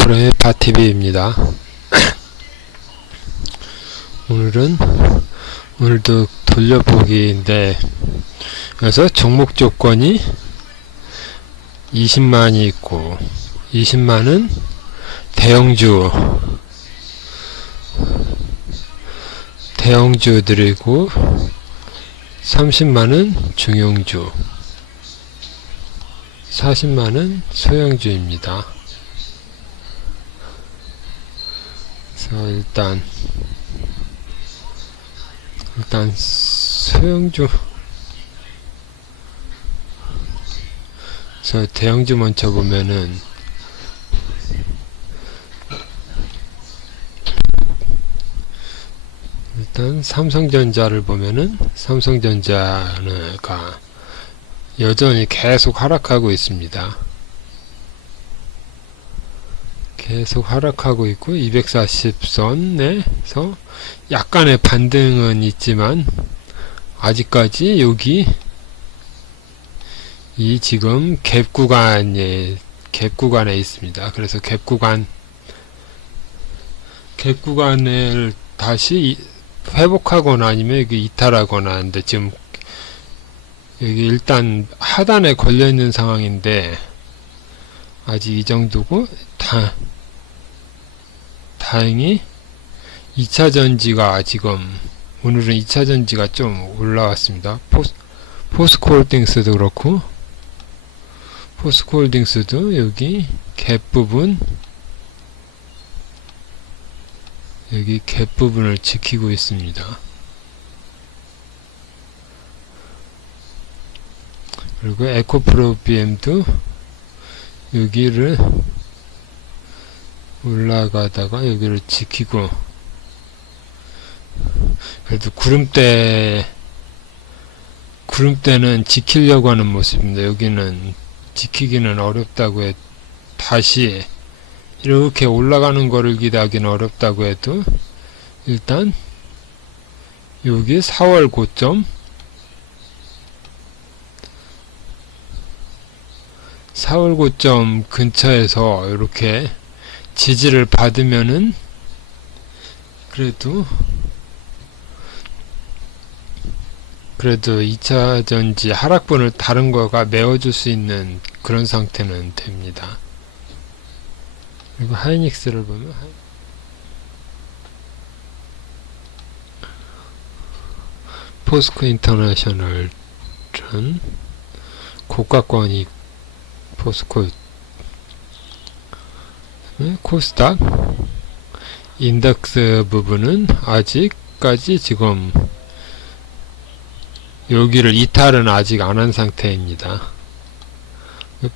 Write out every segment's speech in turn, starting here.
프로의 파티비입니다. 오늘도 돌려보기인데, 그래서 종목 조건이 20만이 있고, 20만은 대형주들이고, 30만은 중형주, 40만은 소형주입니다. 그래서 일단 소형주, 저 대형주 먼저 보면은 일단 삼성전자를 보면은 삼성전자가 여전히 계속 하락하고 있습니다. 계속 하락하고 있고 240선에서 약간의 반등은 있지만 아직까지 여기 이 지금 갭 구간에 있습니다. 그래서 갭 구간을 다시 회복하거나 아니면 여기 이탈하거나 하는데, 지금 여기 일단 하단에 걸려 있는 상황인데 아직 이 정도고, 다행히 2차전지가 지금 오늘은 2차전지가 좀 올라왔습니다. 포스코홀딩스도 그렇고, 포스코홀딩스도 여기 갭 부분을 지키고 있습니다. 그리고 에코프로비엠도 여기를 올라가다가 여기를 지키고, 그래도 구름대는 지키려고 하는 모습입니다. 여기는 지키기는 어렵다고 다시 이렇게 올라가는 거를 기대하기는 어렵다고 해도, 일단 여기 4월 고점 근처에서 이렇게 지지를 받으면은 그래도 2차전지 하락분을 다른 거가 메워줄 수 있는 그런 상태는 됩니다. 그리고 하이닉스를 보면 포스코 인터내셔널은 고가권이 포스코, 코스닥 인덱스 부분은 아직까지 지금 여기를 이탈은 아직 안 한 상태입니다.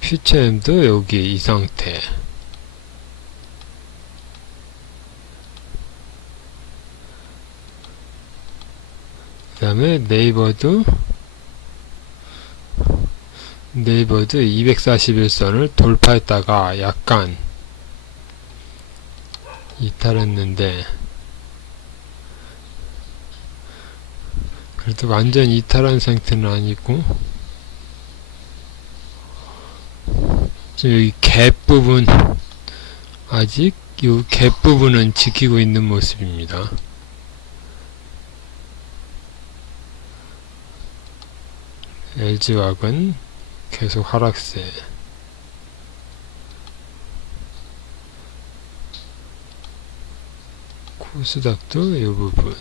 퓨처엠도 여기 이 상태. 그 다음에 네이버도 241선을 돌파했다가 약간 이탈했는데, 그래도 완전 이탈한 상태는 아니고, 지금 여기 갭 부분, 아직 이 갭 부분은 지키고 있는 모습입니다. LG화학은 계속 하락세. 코스닥도 이 부분.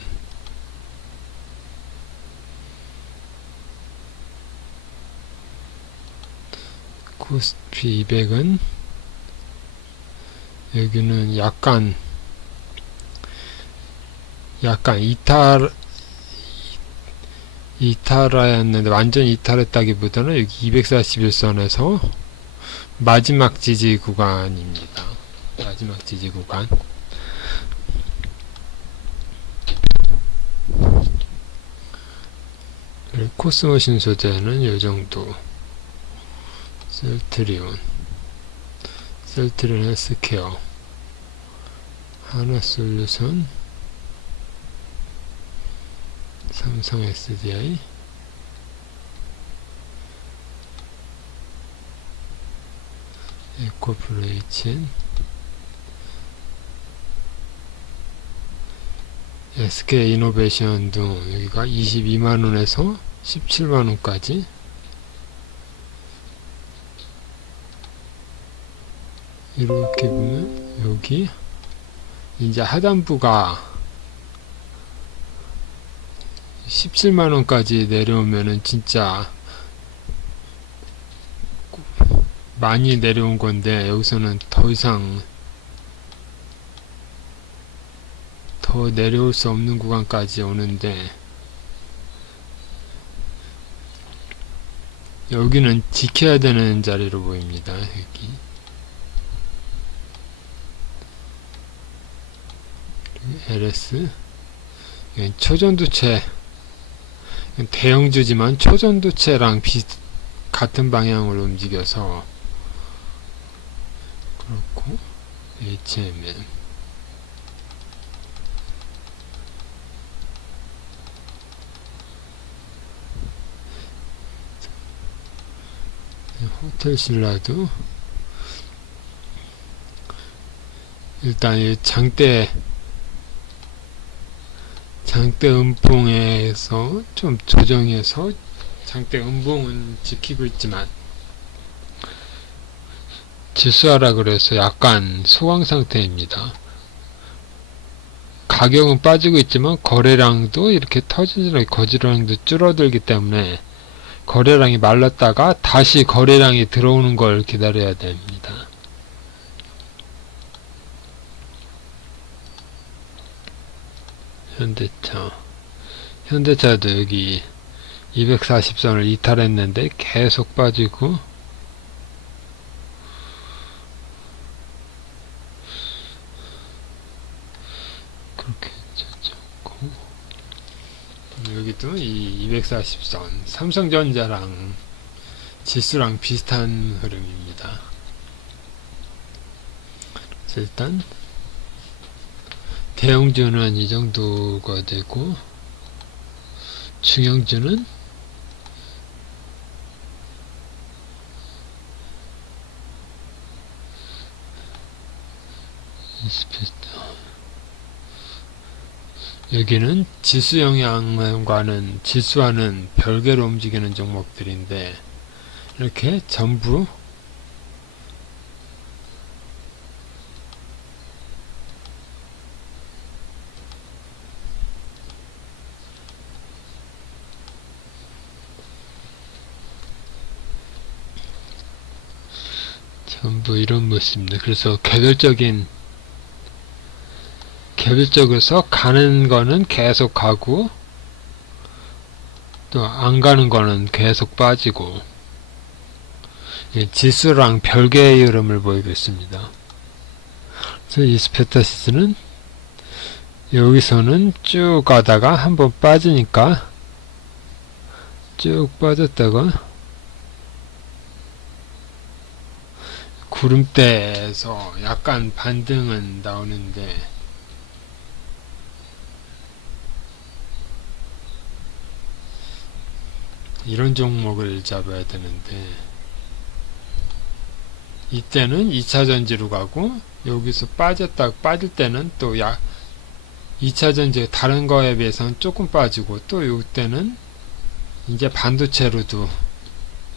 코스피 200은 여기는 약간 이탈하였는데, 완전 이탈했다기보다는 여기 241선에서 마지막 지지 구간입니다. 마지막 지지 구간. 코스모신 소재는 요정도. 셀트리온 헬스케어, 하나솔루션, 삼성 SDI, 에코프로 HN, SK이노베이션도 여기가 22만원에서 17만원까지, 이렇게 보면 여기 이제 하단부가 17만원까지 내려오면은 진짜 많이 내려온 건데, 여기서는 더 이상 더 내려올 수 없는 구간까지 오는데, 여기는 지켜야 되는 자리로 보입니다. 여기 LS, 이건 초전도체, 대형주지만 초전도체랑 같은 방향으로 움직여서 그렇고, HMM 호텔신라도 일단 이 장대 음봉에서 좀 조정해서 장대 음봉은 지키고 있지만, 지수하라 그래서 약간 소강 상태입니다. 가격은 빠지고 있지만 거래량도 이렇게 터지는 거래량도 줄어들기 때문에 거래량이 말랐다가 다시 거래량이 들어오는 걸 기다려야 됩니다. 현대차도 여기 240선을 이탈했는데 계속 빠지고, 그렇게 좋고, 여기도 이 240선 삼성전자랑 지수랑 비슷한 흐름입니다. 일단 대형주는 이 정도가 되고, 중형주는 여기는 지수 영향과는, 지수와는 별개로 움직이는 종목들인데, 이렇게 전부 이런 모습입니다. 그래서 개별적으로서 가는 거는 계속 가고, 또 안 가는 거는 계속 빠지고, 지수랑 별개의 흐름을 보이고 있습니다. 그래서 이 스페타시스는 여기서는 쭉 가다가 한번 빠지니까 쭉 빠졌다가 구름대에서 약간 반등은 나오는데, 이런 종목을 잡아야 되는데, 이때는 2차전지로 가고, 여기서 빠질 때는 또 2차전지 다른 거에 비해서는 조금 빠지고, 또 이때는 이제 반도체로도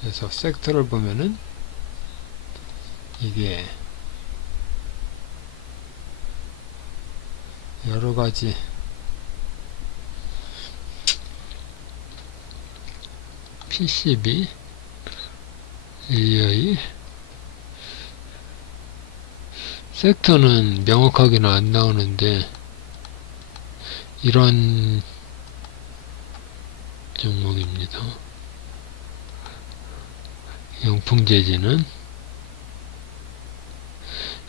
해서 섹터를 보면은 이게 여러가지 PCB, AI 섹터는 명확하게는 안 나오는데, 이런 종목입니다. 용풍재지는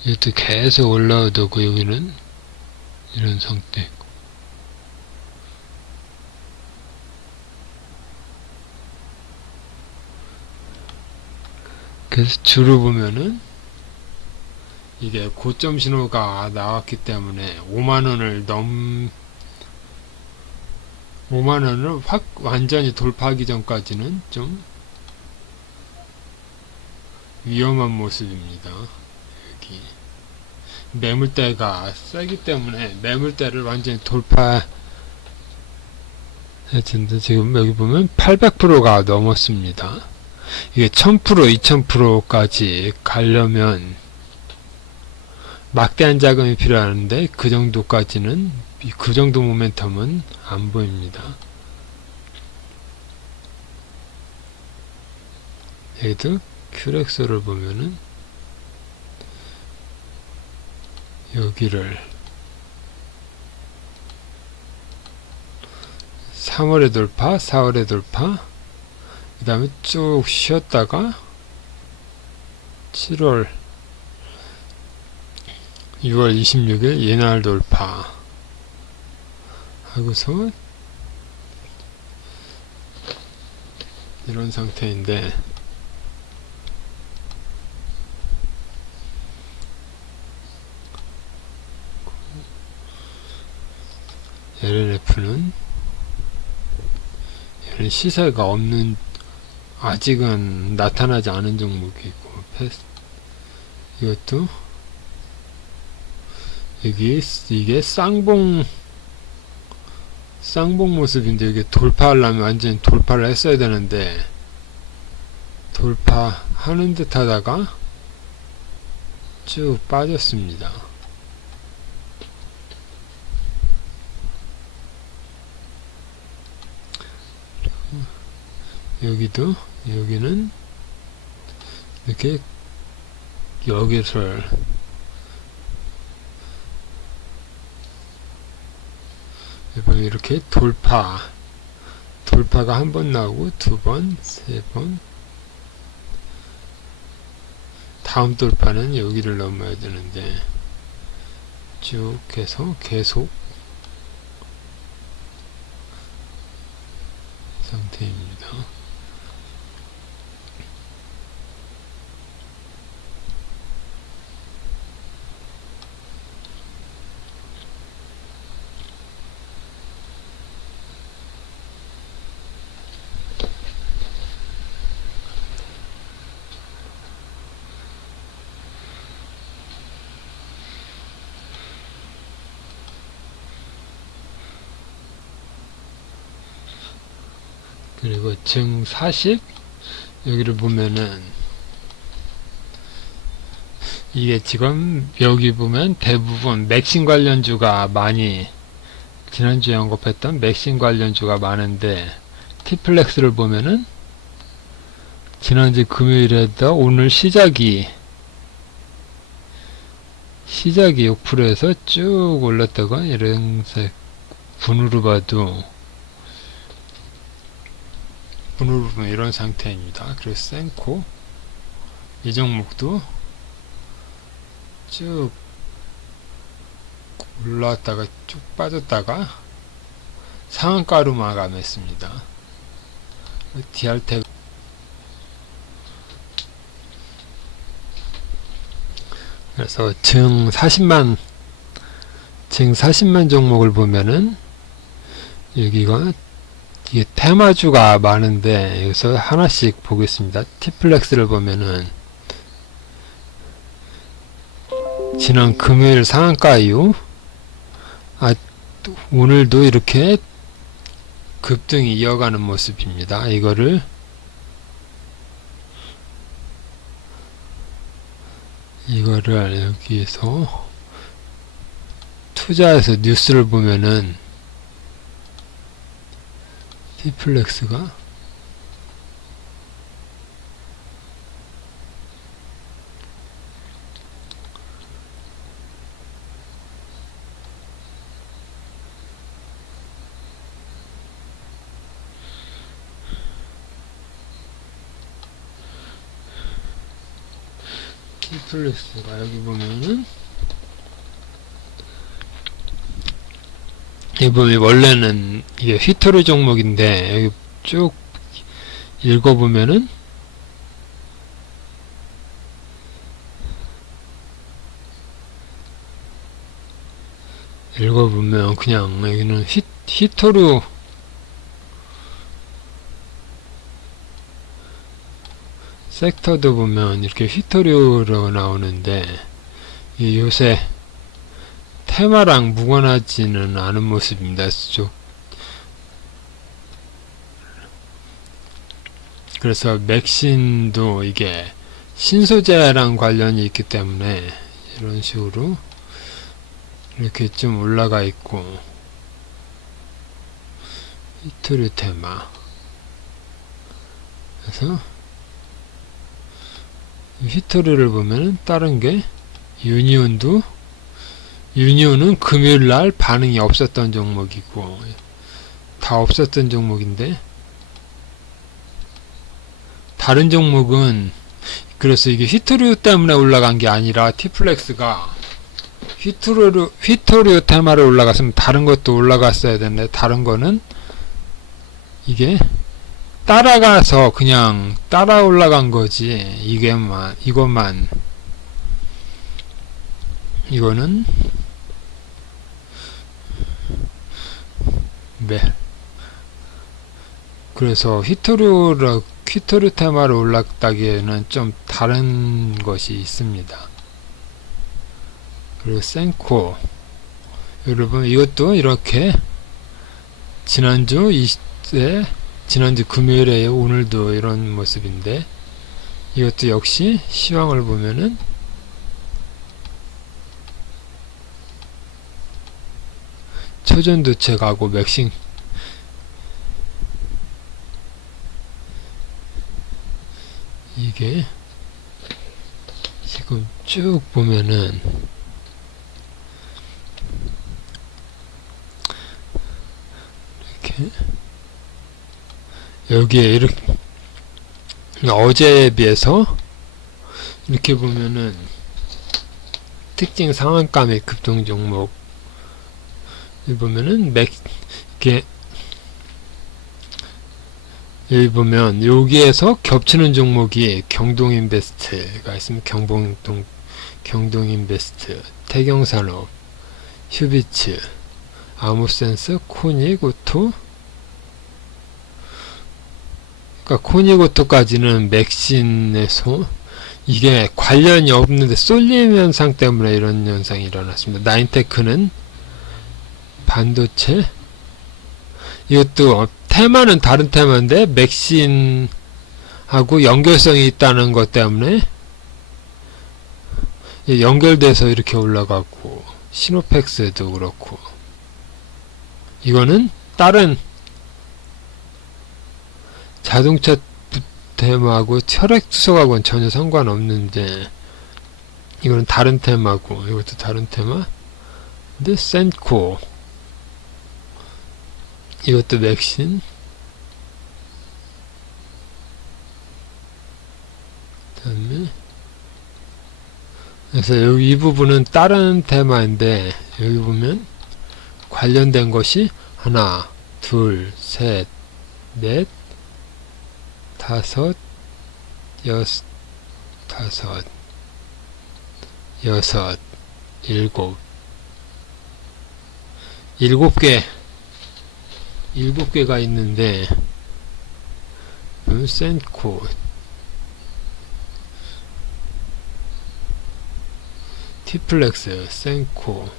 이것도 계속 올라오고, 여기는 이런 상태. 그래서 주로 보면은 이게 고점 신호가 나왔기 때문에 5만원을 확 완전히 돌파하기 전까지는 좀 위험한 모습입니다. 여기 매물대가 세기 때문에 매물대를 완전히 돌파했는데 지금 여기 보면 800%가 넘었습니다. 이게 1000%, 2000%까지 가려면 막대한 자금이 필요한데 그 정도까지는, 그 정도 모멘텀은 안 보입니다. 여기도 큐렉스를 보면은 여기를 3월에 돌파, 4월에 돌파, 그 다음에 쭉 쉬었다가 7월 6월 26일 예날 돌파 하고서 이런 상태인데, LNF는 시세가 없는, 아직은 나타나지 않은 종목이고, 이것도 여기 이게 쌍봉 모습인데, 이게 돌파하려면 완전히 돌파를 했어야 되는데 돌파하는 듯 하다가 쭉 빠졌습니다. 여기는 이렇게 여기를 이렇게 돌파가 한 번 나오고 두 번, 세 번, 다음 돌파는 여기를 넘어야 되는데 쭉 해서 계속 상태입니다. 그리고 증 40 여기를 보면은 이게 지금 여기 보면 대부분 맥심 관련주가 많이, 지난주에 언급했던 맥심 관련주가 많은데, 티플렉스를 보면은 지난주 금요일에도 오늘 시작이 6%에서 쭉 올랐다가 이런 분으로 봐도 이런 상태입니다. 그래서 센코 이 종목도 쭉 올라왔다가 쭉 빠졌다가 상한가로 마감했습니다. 디알텍 그래서 증 40만 종목을 보면은 여기가 이게 테마주가 많은데 여기서 하나씩 보겠습니다. 티플렉스를 보면은 지난 금요일 상한가 이후 오늘도 이렇게 급등이 이어가는 모습입니다. 이거를 여기에서 투자해서 뉴스를 보면은 티플렉스가 여기 보면은 이번에 원래는 이게 휘토르 종목인데 여기 쭉 읽어보면은 그냥 여기는 휘토르 섹터도 보면 이렇게 휘토르로 나오는데 요새 테마랑 무관하지는 않은 모습입니다. 그래서 맥신도 이게 신소재랑 관련이 있기 때문에 이런 식으로 이렇게 좀 올라가 있고, 히토류 테마. 그래서 히토류를 보면 다른 게 유니온은 금요일날 반응이 없었던 종목이고, 다 없었던 종목인데, 다른 종목은, 그래서 이게 히토류 때문에 올라간 게 아니라 티플렉스가 히토류 테마를 올라갔으면 다른 것도 올라갔어야 되는데, 다른 거는 이게 따라가서 그냥 따라 올라간 거지. 이거는 그래서 히토류 테마를 올랐다기에는 좀 다른 것이 있습니다. 그리고 센코, 여러분 이것도 이렇게 지난주 금요일에 오늘도 이런 모습인데, 이것도 역시 시황을 보면은 초전도체가고 맥신, 이게 지금 쭉 보면은 이렇게 여기에 이렇게 어제에 비해서 이렇게 보면은 특징 상한가 및 급등 종목, 여기 보면은 이렇게 여기 보면 여기에서 겹치는 종목이 경동인베스트가 있으면 경동인베스트, 태경산업, 휴비츠, 아무센스, 코니고토. 그러니까 코니고토까지는 맥신에서 이게 관련이 없는데 쏠림 현상 때문에 이런 현상이 일어났습니다. 나인테크는 반도체, 이것도 테마는 다른 테마인데 맥신하고 연결성이 있다는 것 때문에 연결돼서 이렇게 올라가고, 시노펙스도 그렇고, 이거는 다른 자동차 테마하고 혈액투석하고는 전혀 상관없는데, 이거는 다른 테마고, 이것도 다른 테마. 근데 센코, 이것도 맥신, 그다음에 그래서 여기 이 부분은 다른 테마인데, 여기 보면 관련된 것이 하나, 둘, 셋, 넷, 다섯, 여섯, 일곱 개가 있는데, 센코, 티플렉스, 센코,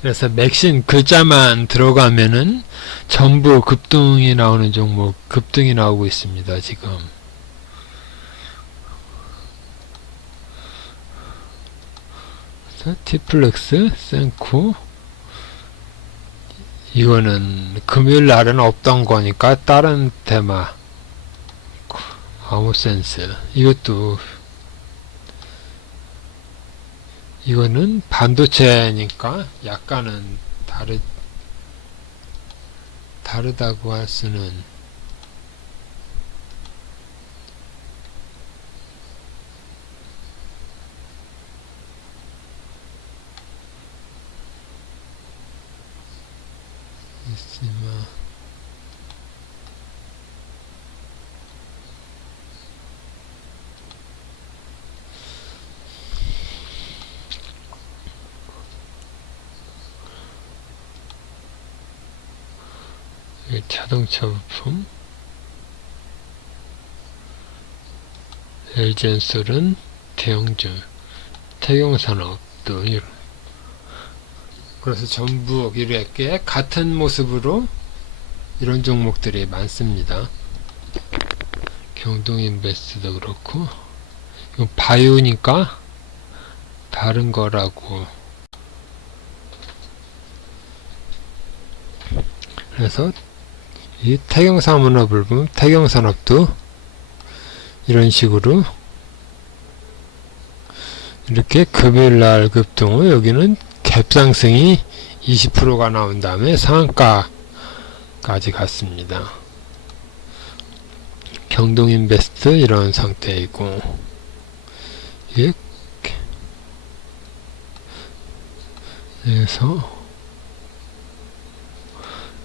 그래서 맥신 글자만 들어가면은 전부 급등이 나오는 종목, 급등이 나오고 있습니다, 지금. 티플렉스, 센코, 이거는 금요일 날은 없던 거니까 다른 테마, 아무센스, 이거는 반도체니까 약간은 다르다고 할 수는, 있지만, 자동차 부품, LG엔솔은 대형주, 태경산업도 이런. 그래서 전부 이렇게 같은 모습으로 이런 종목들이 많습니다. 경동인베스트도 그렇고, 이거 바이오니까 다른 거라고. 그래서 이 태경산업을 보면 태경산업도 이런 식으로 이렇게 금요일날 급등 후 여기는 갭상승이 20%가 나온 다음에 상한가까지 갔습니다. 경동인베스트 이런 상태이고, 그래서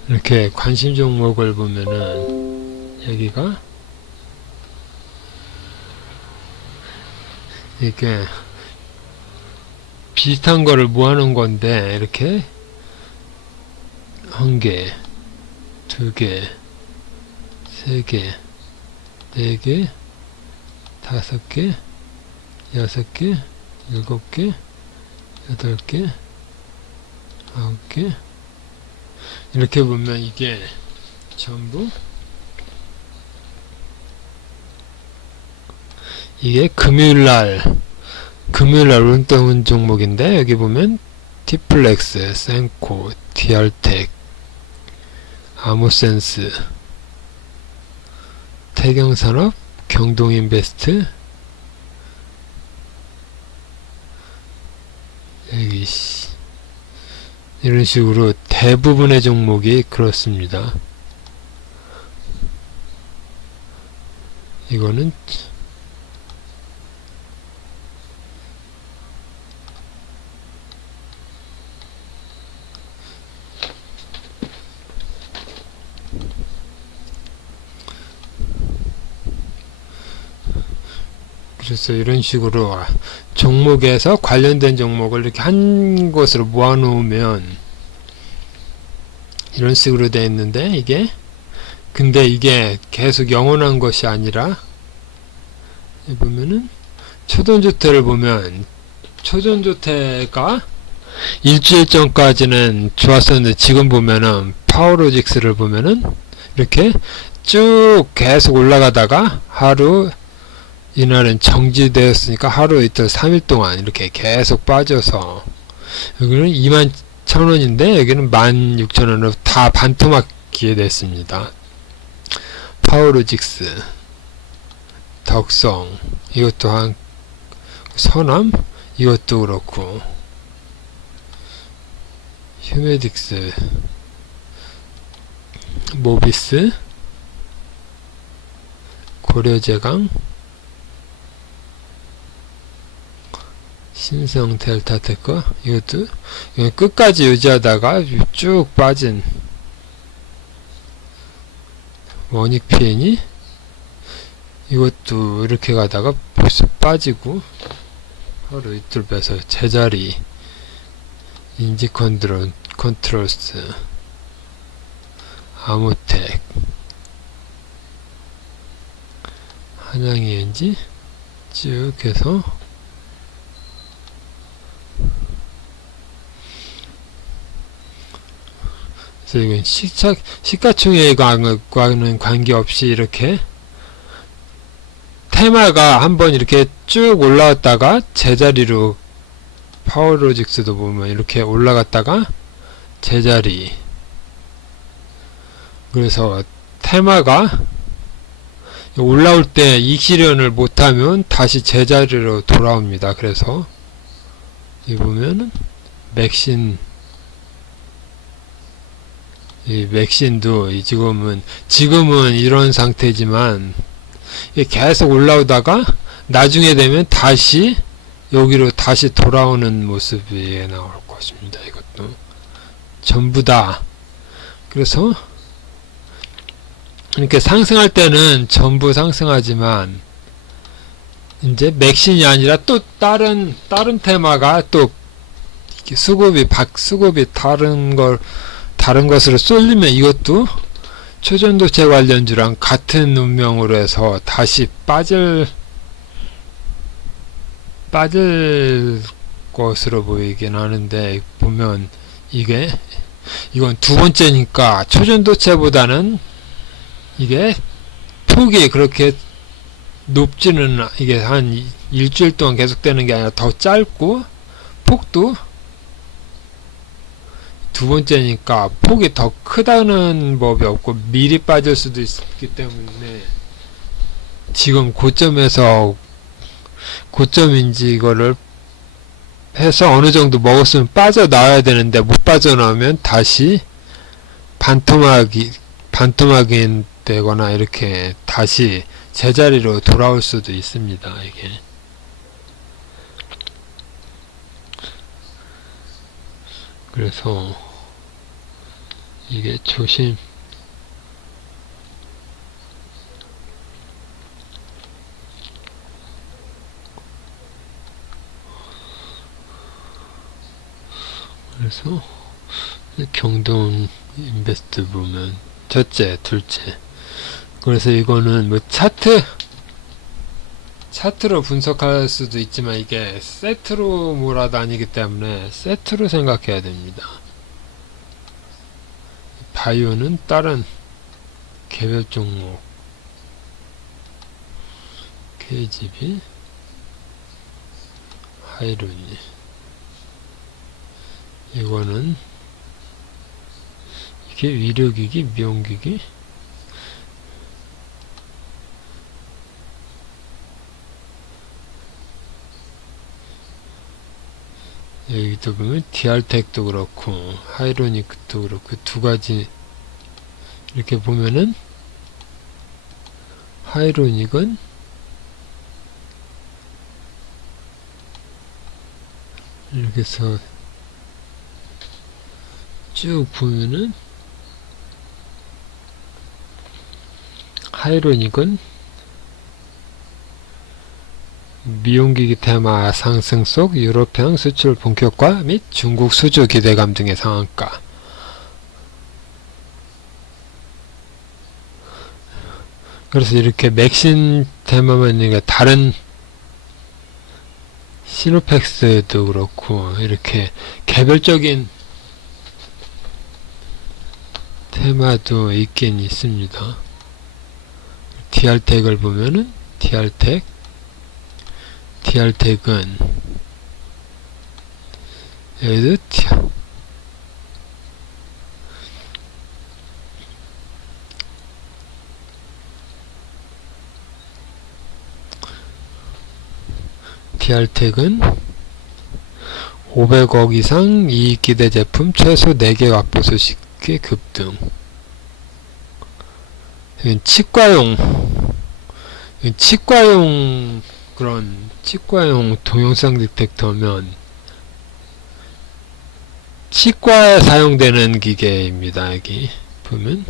이렇게 관심 종목을 보면은 여기가 이렇게 비슷한 거를 모아놓은 건데, 이렇게 1개, 2개, 3개, 4개, 5개, 6개, 7개, 8개, 9개. 이렇게 보면 이게 전부 이게 금요일날 운동 종목인데, 여기 보면 티플렉스, 센코, 디알텍, 아모센스, 태경산업, 경동인베스트, 여기 이런 식으로 대부분의 종목이 그렇습니다. 이거는 그래서 이런 식으로 종목에서 관련된 종목을 이렇게 한 곳으로 모아놓으면 이런 식으로 되어 있는데, 근데 이게 계속 영원한 것이 아니라, 보면은 초전조태를 보면 초전조태가 일주일 전까지는 좋았었는데, 지금 보면은 파워로직스를 보면은 이렇게 쭉 계속 올라가다가 하루, 이날은 정지되었으니까 하루 이틀 3일 동안 이렇게 계속 빠져서, 여기는 21,000원인데 여기는 16,000원으로 다 반토막기에 됐습니다. 파워로직스, 덕성, 이것도 한 서남, 이것도 그렇고, 휴메딕스, 모비스, 고려제강, 신성 델타테크, 이것도 끝까지 유지하다가 쭉 빠진 원익PN이, 이것도 이렇게 가다가 벌써 빠지고 하루 이틀 빼서 제자리, 인지컨트롤스, 아모텍, 한양ENG 쭉 해서 이건 시가총액과는 관계없이 이렇게 테마가 한번 이렇게 쭉 올라왔다가 제자리로, 파워로직스도 보면 이렇게 올라갔다가 제자리, 그래서 테마가 올라올 때 이익실현을 못하면 다시 제자리로 돌아옵니다. 그래서 이 보면은 맥신도 지금은 이런 상태지만 계속 올라오다가 나중에 되면 다시 여기로 다시 돌아오는 모습이 나올 것입니다. 이것도 전부 다. 그래서 이렇게 상승할 때는 전부 상승하지만, 이제 맥신이 아니라 또 다른 테마가 또 수급이 다른 것으로 쏠리면 이것도 초전도체 관련주랑 같은 운명으로 해서 다시 빠질 것으로 보이긴 하는데, 보면 이건 두 번째니까 초전도체보다는 이게 폭이 그렇게 높지는, 이게 한 일주일 동안 계속되는 게 아니라 더 짧고, 폭도 두 번째니까 폭이 더 크다는 법이 없고 미리 빠질 수도 있기 때문에, 지금 고점인지 이거를 해서 어느 정도 먹었으면 빠져나와야 되는데, 못 빠져나오면 다시 반토막이 되거나 이렇게 다시 제자리로 돌아올 수도 있습니다. 이게 그래서 이게 그래서 경동 인베스트 보면 첫째, 둘째. 그래서 이거는 뭐 차트로 분석할 수도 있지만, 이게 세트로 몰아다니기 때문에 세트로 생각해야 됩니다. 바이오는 다른 개별 종목, KGB, 하이로니, 이거는 이게 위료기기, 미용기기, 여기도 보면 디알텍도 그렇고 하이로닉도 그렇고 두 가지 이렇게 보면은, 하이로닉은 이렇게 해서 쭉 보면은, 하이로닉은 미용기기 테마 상승 속 유럽향 수출 본격화 및 중국 수주 기대감 등의 상한가. 그래서 이렇게 맥신 테마만 있는 게, 다른 시노펙스도 그렇고 이렇게 개별적인 테마도 있긴 있습니다. 디알텍을 보면은, 디알텍은 얘도 디알텍은 500억 이상 이익 기대 제품 최소 4개 확보 소식의 급등. 치과용 동영상 디텍터면 치과에 사용되는 기계입니다. 여기 보면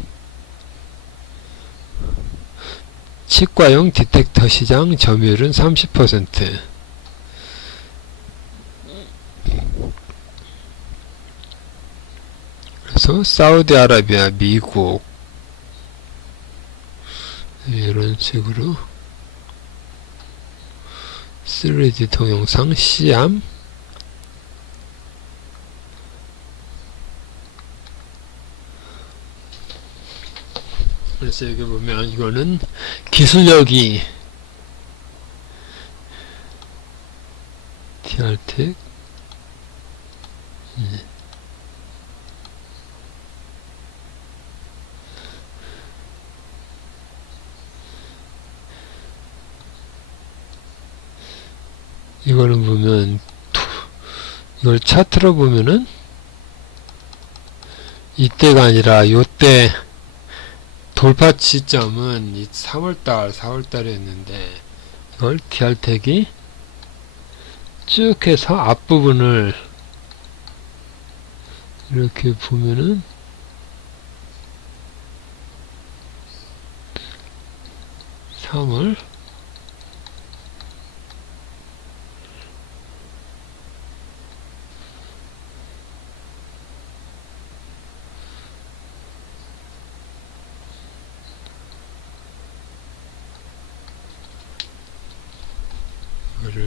치과용 디텍터 시장 점유율은 30%. 그래서 사우디아라비아, 미국 이런 식으로 3D 동영상, 시암, 그래서 여기 보면 이거는 기술력이 디알텍, 이거는 보면, 이걸 차트로 보면은 이때가 아니라 요때 돌파 시점은 이 3월달, 4월달이었는데, 이걸 디알텍이 쭉 해서 앞부분을 이렇게 보면은 3월,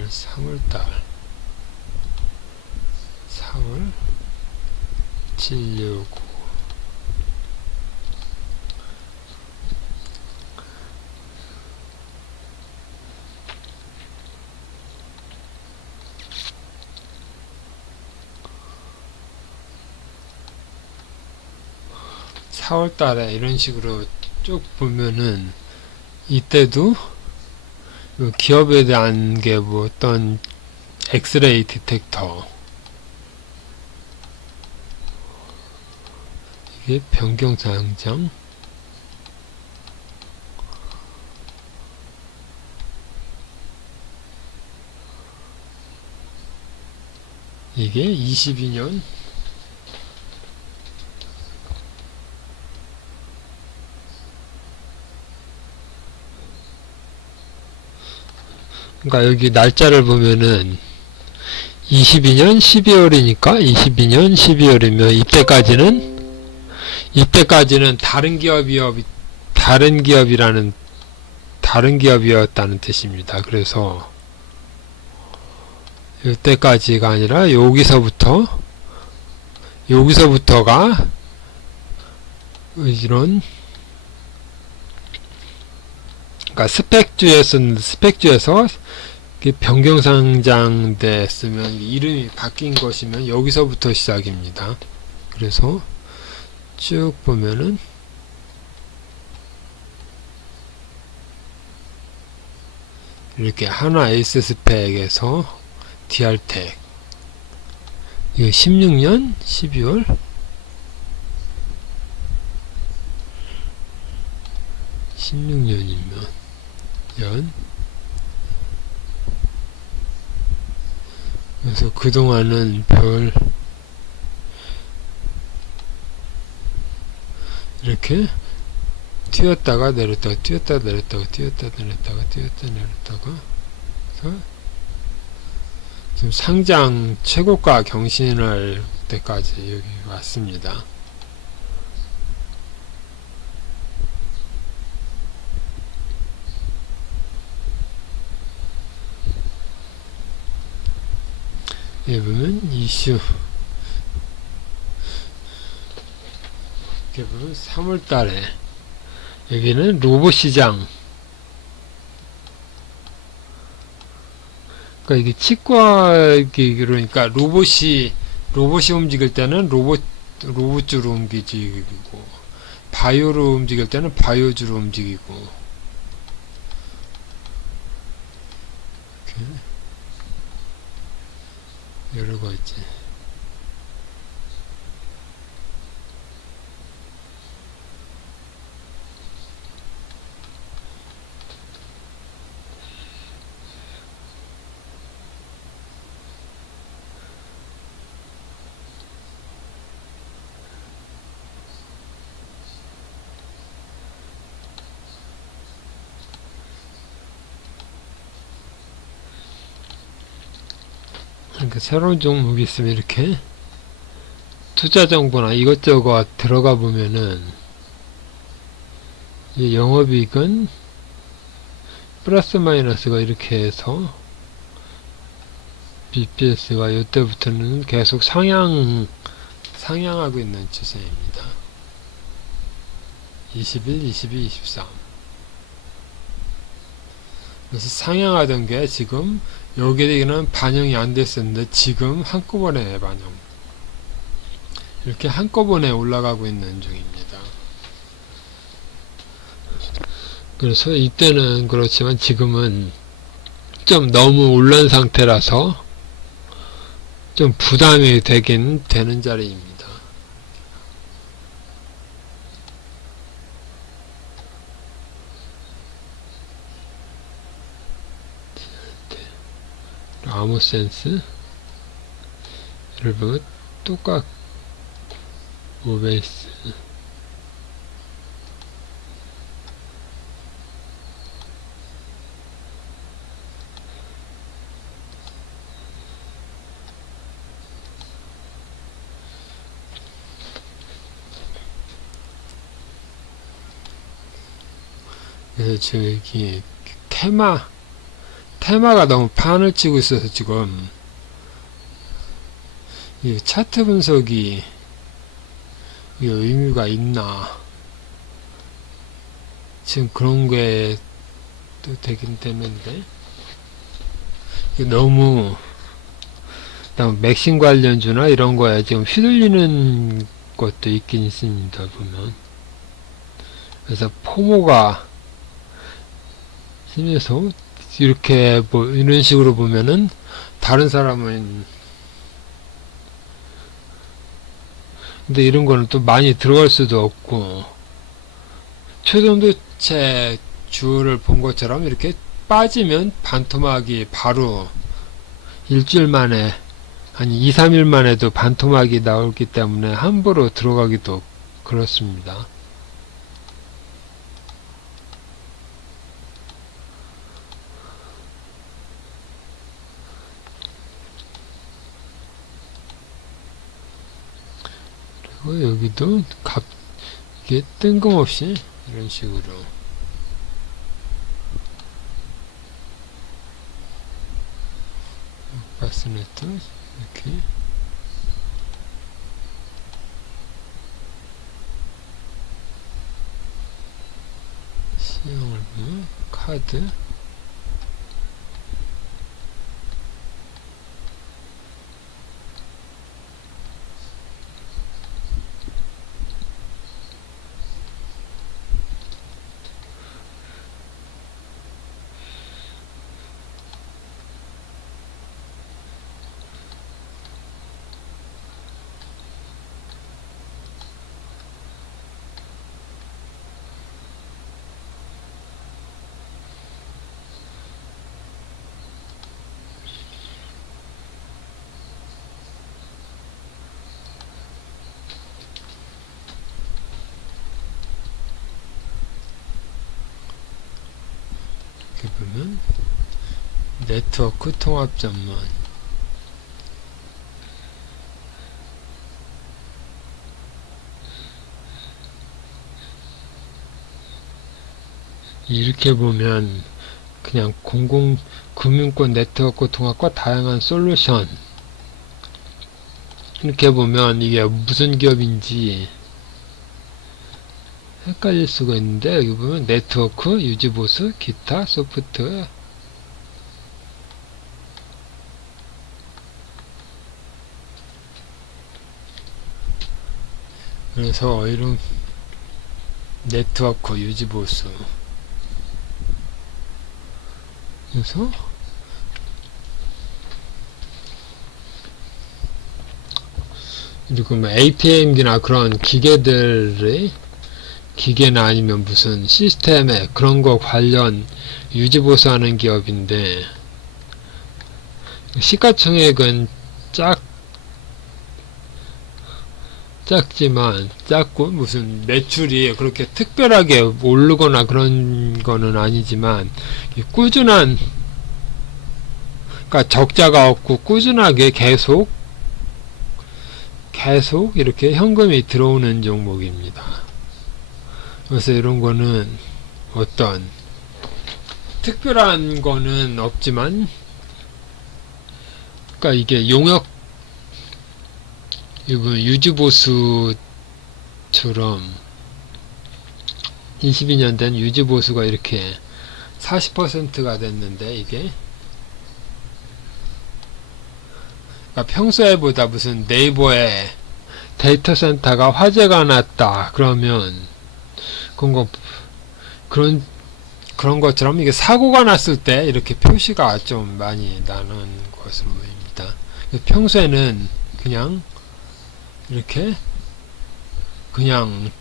3월달 4월 765 4월달에 이런 식으로 쭉 보면은 이때도 기업에 대한 게 뭐 어떤 엑스레이 디텍터, 이게 변경사항장, 이게 22년 그러니까 여기 날짜를 보면은 22년 12월이니까 22년 12월이면 이때까지는 다른 기업이었다는 뜻입니다. 그래서 이때까지가 아니라 여기서부터가 이런, 그러니까 스펙주에서 변경상장 됐으면 이름이 바뀐 것이면 여기서부터 시작입니다. 그래서 쭉 보면은 이렇게 한화 에이스 스펙에서 DR텍 이거 16년 12월 16년이면 그래서 그동안은 이렇게 튀었다가 내렸다가 튀었다가 내렸다가 그래서 지금 상장 최고가 경신할 때까지 여기 왔습니다. 여기 보면 이슈, 이렇게 보면 3월달에 여기는 로봇 시장, 그러니까 이게 치과, 그러니까 로봇이 움직일 때는 로봇주로 움직이고, 바이오로 움직일 때는 바이오주로 움직이고, 이렇게 여러 가지. 그러니까 새로운 종목이 있으면 이렇게 투자 정보나 이것저것 들어가 보면은 이 영업이익은 플러스 마이너스가 이렇게 해서 BPS가 이때부터는 계속 상향하고 있는 추세입니다. 21, 22, 23. 그래서 상향하던 게 지금 여기에는 반영이 안 됐었는데 지금 한꺼번에 반영, 이렇게 한꺼번에 올라가고 있는 중입니다. 그래서 이때는 그렇지만 지금은 좀 너무 올란 상태라서 좀 부담이 되긴 되는 자리입니다. 아모센스 여러분 똑같 오베이스 그래서 지금 여기 테마가 너무 판을 치고 있어서 지금 이 차트 분석이 이게 의미가 있나, 지금 그런 게 또 되긴 되는데, 이게 너무 맥심 관련주나 이런 거에 지금 휘둘리는 것도 있긴 있습니다, 보면. 그래서 포모가 심해서 이렇게 뭐 이런 식으로 보면은 다른 사람은, 근데 이런 거는 또 많이 들어갈 수도 없고, 초전도체 주를 본 것처럼 이렇게 빠지면 반토막이 바로 일주일 만에, 한 2, 3일 만에도 반토막이 나오기 때문에 함부로 들어가기도 그렇습니다. 그리고 여기도 이게 뜬금없이 이런 식으로 바스네트 이렇게 시형을 보면 카드, 이렇게 보면 네트워크 통합 전문, 이렇게 보면 그냥 금융권 네트워크 통합과 다양한 솔루션, 이렇게 보면 이게 무슨 기업인지 헷갈릴 수가 있는데, 여기 보면 네트워크, 유지보수, 기타, 소프트, 그래서 이런 네트워크, 유지보수, 그래서 그리고 뭐 APM이나 그런 기계나 아니면 무슨 시스템에 그런 거 관련 유지보수하는 기업인데, 시가총액은 작지만 작고 무슨 매출이 그렇게 특별하게 오르거나 그런 거는 아니지만, 꾸준한, 그러니까 적자가 없고 꾸준하게 계속 이렇게 현금이 들어오는 종목입니다. 그래서 이런 거는 어떤 특별한 거는 없지만, 그러니까 이게 용역, 이분 유지보수처럼 22년 된 유지보수가 이렇게 40%가 됐는데, 이게 그러니까 평소에보다 무슨 네이버에 데이터 센터가 화재가 났다 그러면 그런 것처럼 이게 사고가 났을 때 이렇게 표시가 좀 많이 나는 것으로 보입니다. 평소에는 그냥 이렇게 그냥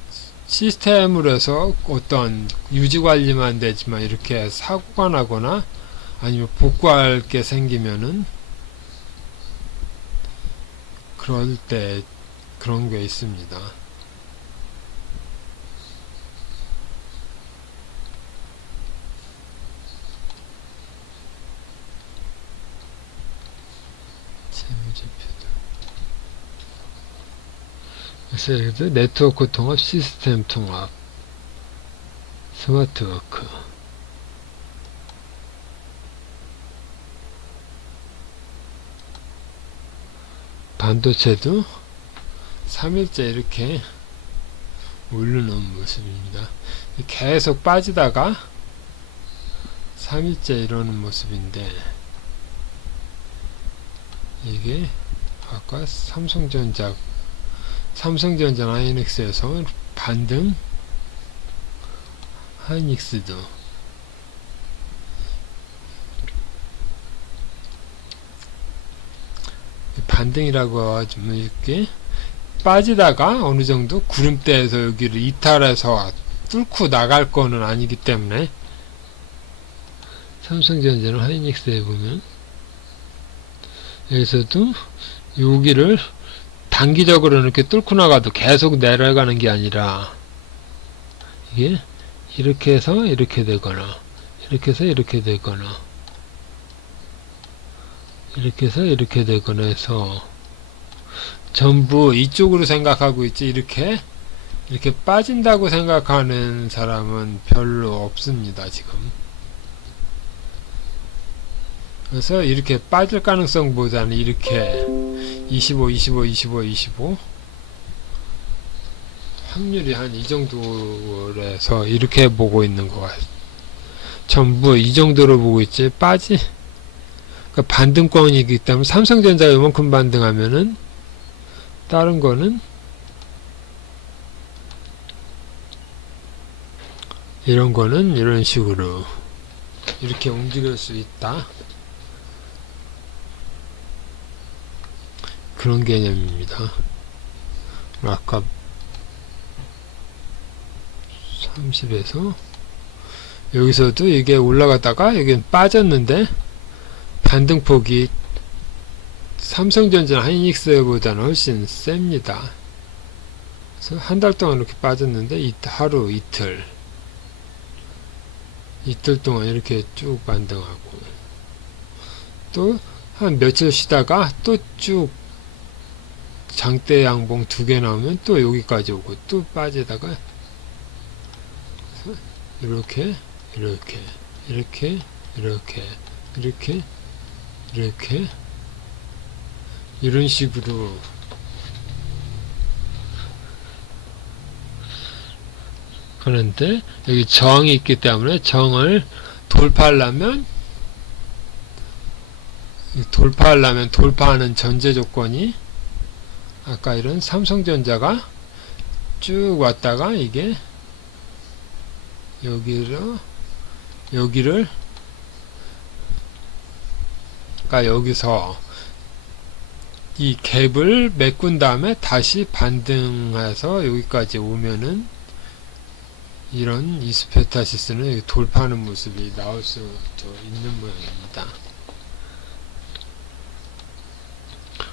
시스템으로 해서 어떤 유지 관리만 되지만, 이렇게 사고가 나거나 아니면 복구할 게 생기면은 그럴 때 그런 게 있습니다. 재무제표도. 그래서 네트워크 통합, 시스템 통합, 스마트워크. 반도체도 3일째 이렇게 오르는 모습입니다. 계속 빠지다가 3일째 이러는 모습인데, 이게 아까 삼성전자 하이닉스에서 반등, 하이닉스도 반등이라고 하지만 이렇게 빠지다가 어느 정도 구름대에서 여기를 이탈해서 뚫고 나갈 거는 아니기 때문에, 삼성전자는 하이닉스에 보면 여기서도 여기를 단기적으로 이렇게 뚫고 나가도 계속 내려가는 게 아니라, 이게 이렇게 해서 이렇게 되거나, 이렇게 해서 이렇게 되거나, 이렇게 해서 이렇게 되거나 해서 전부 이쪽으로 생각하고 있지, 이렇게 빠진다고 생각하는 사람은 별로 없습니다, 지금. 그래서 이렇게 빠질 가능성보다는 이렇게 25 확률이 한 이 정도에서 이렇게 보고 있는 것 같아요. 전부 이 정도로 보고 있지, 그러니까 반등권이기 때문에 삼성전자가 이만큼 반등하면은 다른 거는 이런 거는 이런 식으로 이렇게 움직일 수 있다, 그런 개념입니다. 아까 30에서 여기서도 이게 올라갔다가 여기는 빠졌는데 반등폭이 삼성전자 하이닉스보다는 훨씬 셉니다. 그래서 한 달 동안 이렇게 빠졌는데 하루 이틀 동안 이렇게 쭉 반등하고, 또 한 며칠 쉬다가 또 쭉 장대 양봉 2개 나오면 또 여기까지 오고 또 빠지다가 이렇게 이런 식으로 그런데 여기 저항이 있기 때문에 저항을 돌파하려면 돌파하는 전제 조건이 아까 이런 삼성전자가 쭉 왔다가 이게 여기를 그러니까 여기서 이 갭을 메꾼 다음에 다시 반등해서 여기까지 오면은 이런 이스페타시스는 돌파하는 모습이 나올 수 있는 모양입니다.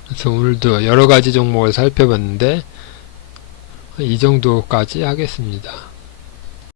그래서 오늘도 여러가지 종목을 살펴봤는데 이 정도까지 하겠습니다.